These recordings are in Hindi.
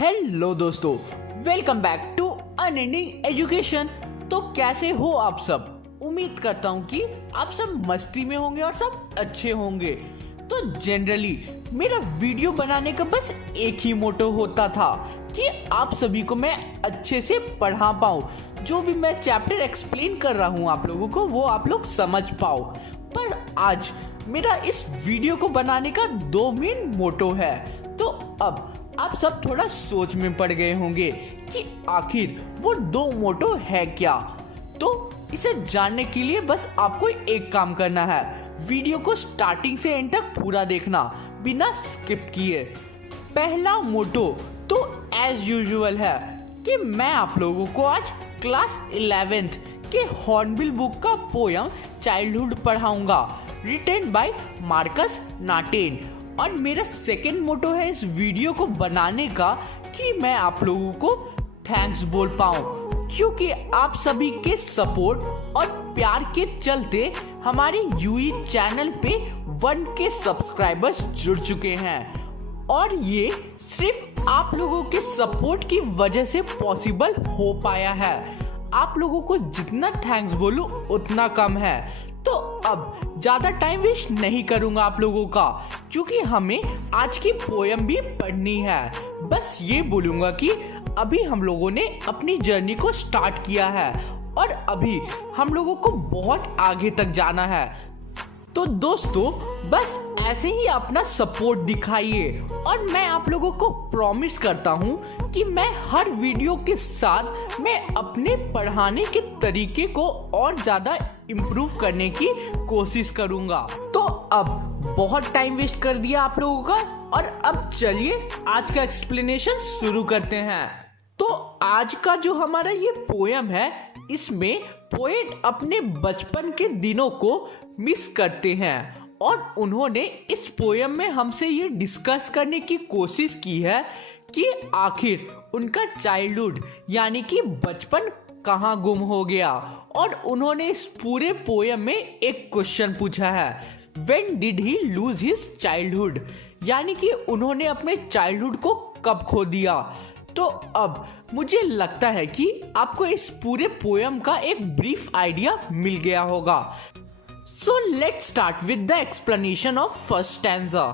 हेलो दोस्तों, welcome back to unending education. तो कैसे हो आप सब? उम्मीद करता हूँ कि आप सब मस्ती में होंगे और सब अच्छे होंगे। तो जनरली मेरा वीडियो बनाने का बस एक ही मोटो होता था कि आप सभी को मैं अच्छे से पढ़ा पाऊँ, जो भी मैं चैप्टर एक्सप्लेन कर रहा हूँ आप लोगों को वो आप लोग समझ पाओ। पर आज मेरा इस वीडियो को बनाने का दो मेन मोटो है। तो अब आप सब थोड़ा सोच में पड़ गए होंगे कि आखिर वो दो मोटो है क्या। तो इसे जानने के लिए बस आपको एक काम करना है, वीडियो को स्टार्टिंग से एंड तक पूरा देखना बिना स्किप किए। पहला मोटो तो एज यूजुअल है कि मैं आप लोगों को आज क्लास 11th के हॉर्नबिल बुक का पोयम चाइल्डहुड पढ़ाऊंगा, रिटन बाय मार्कस नाटेन। और मेरा सेकंड मोटो है इस वीडियो को बनाने का कि मैं आप लोगों को थैंक्स बोल पाऊं, क्योंकि आप सभी के सपोर्ट और प्यार के चलते हमारे यूई चैनल पे 1K सब्सक्राइबर्स जुड़ चुके हैं। और ये सिर्फ आप लोगों के सपोर्ट की वजह से पॉसिबल हो पाया है। आप लोगों को जितना थैंक्स बोलूं उतना कम है। तो अब ज्यादा टाइम वेस्ट नहीं करूंगा आप लोगों का, क्योंकि हमें आज की पोयम भी पढ़नी है। बस ये बोलूंगा कि अभी हम लोगों ने अपनी जर्नी को स्टार्ट किया है और अभी हम लोगों को बहुत आगे तक जाना है। तो दोस्तों बस ऐसे ही अपना सपोर्ट दिखाइए और मैं आप लोगों को प्रॉमिस करता हूँ कि मैं हर वीडियो के साथ मैं अपने पढ़ाने के तरीके को और ज्यादा इम्प्रूव करने की कोशिश करूँगा। तो अब बहुत टाइम वेस्ट कर दिया आप लोगों का और अब चलिए आज का एक्सप्लेनेशन शुरू करते हैं। तो आज का जो हमारा ये पोयम है, इसमें पोएट अपने बचपन के दिनों को मिस करते हैं और उन्होंने इस पोयम में हमसे ये डिस्कस करने की कोशिश की है कि आखिर उनका चाइल्डहुड यानी कि बचपन कहाँ गुम हो गया। और उन्होंने इस पूरे पोयम में एक क्वेश्चन पूछा है, when did he lose his childhood, यानी कि उन्होंने अपने चाइल्डहुड को कब खो दिया। तो अब मुझे लगता है कि आपको इस पूरे पोयम का एक ब्रीफ आइडिया मिल गया होगा। So let's start with the explanation of first stanza.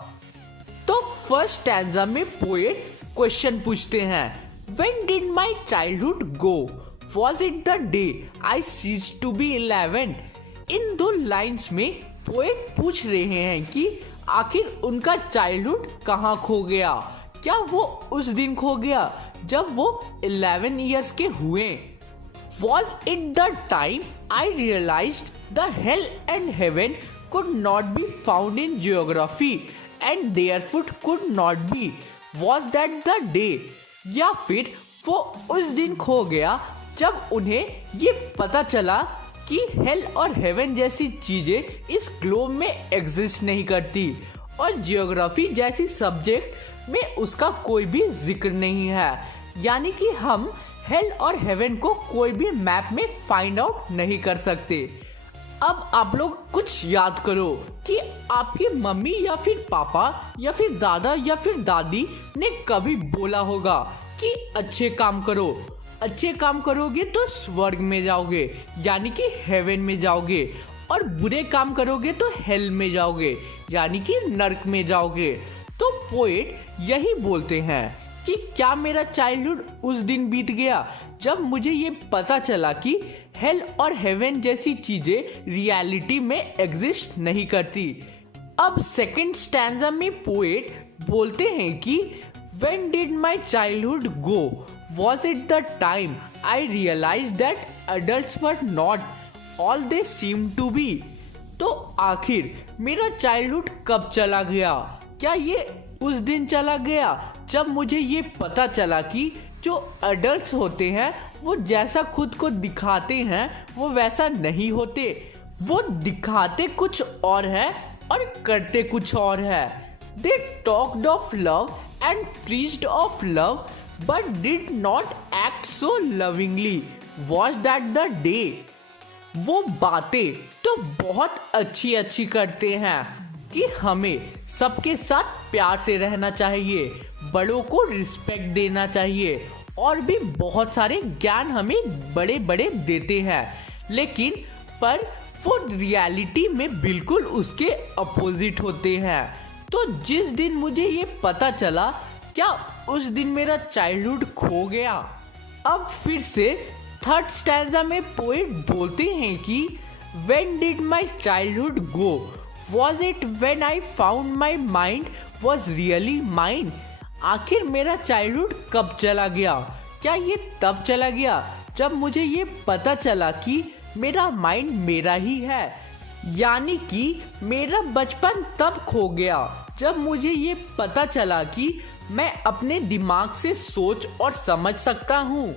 तो फर्स्ट स्टैंजा में पोएट क्वेश्चन पूछते हैं, when did my childhood go, was it the day I ceased to be 11। इन दो लाइंस में पोएट पूछ रहे हैं कि आखिर उनका चाइल्डहुड कहाँ खो गया। क्या वो उस दिन खो गया जब वो 11 इयर्स के हुए। Was it the time I realized the hell and heaven could not be found in geography and therefore could not be? Was that the day? या फिर वो उस दिन खो गया जब उन्हें ये पता चला कि हेल और हेवन जैसी चीजें इस ग्लोब में एग्जिस्ट नहीं करती और जियोग्राफी जैसी सब्जेक्ट में उसका कोई भी जिक्र नहीं है, यानी कि हम हेल और हेवन को कोई भी मैप में फाइंड आउट नहीं कर सकते। अब आप लोग कुछ याद करो कि आपकी मम्मी या फिर पापा या फिर दादा या फिर दादी ने कभी बोला होगा कि अच्छे काम करो, अच्छे काम करोगे तो स्वर्ग में जाओगे यानी कि हेवन में जाओगे, और बुरे काम करोगे तो हेल में जाओगे यानी कि नर्क में जाओगे। तो पोएट यही बोलते हैं कि क्या मेरा चाइल्डहुड उस दिन बीत गया जब मुझे ये पता चला कि हेल और हेवन जैसी चीजें रियलिटी में एग्जिस्ट नहीं करती। अब सेकंड स्टैंजा में पोएट बोलते हैं कि when did my childhood go, was it the time I realised that adults were not all they seem to be. तो आखिर मेरा चाइल्डहुड कब चला गया? क्या ये उस दिन चला गया जब मुझे ये पता चला कि जो एडल्ट्स होते हैं वो जैसा खुद को दिखाते हैं वो वैसा नहीं होते, वो दिखाते कुछ और है और करते कुछ और है। They talked of love and preached of love but did not act so lovingly, was that the day. वो बातें तो बहुत अच्छी अच्छी करते हैं कि हमें सबके साथ प्यार से रहना चाहिए, बड़ों को रिस्पेक्ट देना चाहिए और भी बहुत सारे ज्ञान हमें बड़े बड़े देते हैं, लेकिन पर वो रियलिटी में बिल्कुल उसके अपोजिट होते हैं। तो जिस दिन मुझे ये पता चला, क्या उस दिन मेरा चाइल्डहुड खो गया। अब फिर से थर्ड स्टैंजा में पोएट बोलते हैं कि When did my childhood go? Was it when I found my mind was really mine? आखिर मेरा चाइल्डहुड कब चला गया? क्या ये तब चला गया जब मुझे ये पता चला कि मेरा माइंड मेरा ही है? यानी कि मेरा बचपन तब खो गया जब मुझे ये पता चला कि मैं अपने दिमाग से सोच और समझ सकता हूँ।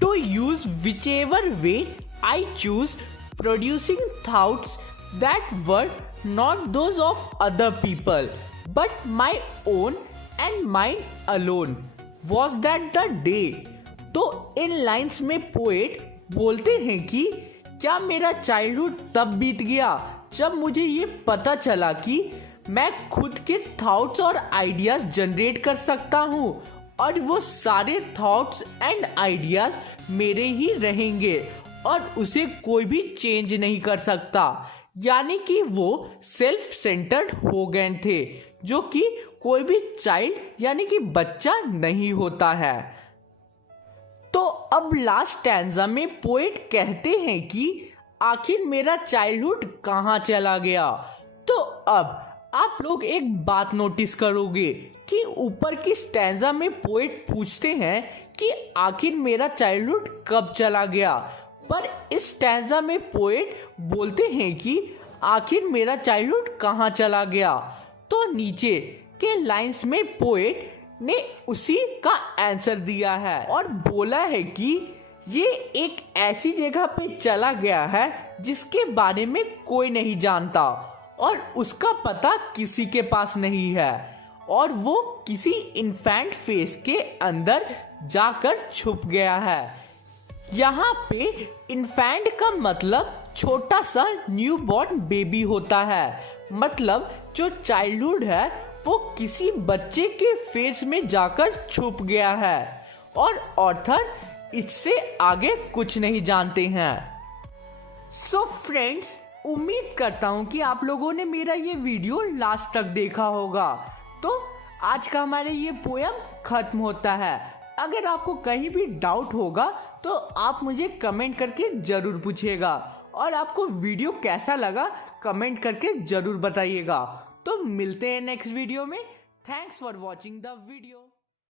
To use whichever way I choose, producing thoughts that were not those of other people, but my own and mine alone. Was that the day? तो इन लाइन्स में पोएट बोलते हैं कि क्या मेरा चाइल्डहुड तब बीत गया जब मुझे ये पता चला कि मैं खुद के थॉट्स और आइडियाज जनरेट कर सकता हूँ और वो सारे थॉट्स एंड आइडियाज मेरे ही रहेंगे और उसे कोई भी चेंज नहीं कर सकता। यानी कि वो सेल्फ सेंटर्ड हो गए थे, जो कि कोई भी चाइल्ड यानी कि बच्चा नहीं होता है। तो अब लास्ट स्टैंजा में पोएट कहते हैं कि आखिर मेरा चाइल्डहुड कहाँ चला गया। तो अब आप लोग एक बात नोटिस करोगे कि ऊपर की स्टैंजा में पोएट पूछते हैं कि आखिर मेरा चाइल्डहुड कब चला गया, पर इस स्टैंजा में पोएट बोलते हैं कि आखिर मेरा चाइल्डहुड कहाँ चला गया। तो नीचे के लाइंस में पोएट ने उसी का आंसर दिया है और बोला है कि ये एक ऐसी जगह पे चला गया है जिसके बारे में कोई नहीं जानता और उसका पता किसी के पास नहीं है और वो किसी इन्फेंट फेस के अंदर जाकर छुप गया है। यहाँ पे इन्फेंट का मतलब छोटा सा न्यू बॉर्न बेबी होता है, मतलब जो चाइल्डहुड है वो किसी बच्चे के फेस में जाकर छुप गया है और ऑथर इससे आगे कुछ नहीं जानते हैं। सो फ्रेंड्स, उम्मीद करता हूँ कि आप लोगों ने मेरा ये वीडियो लास्ट तक देखा होगा। तो आज का हमारा ये पोयम खत्म होता है। अगर आपको कहीं भी डाउट होगा तो आप मुझे कमेंट करके जरूर पूछिएगा और आपको वीडियो कैसा लगा कमेंट करके जरूर बताइएगा। तो मिलते हैं नेक्स्ट वीडियो में। Thanks for watching the video.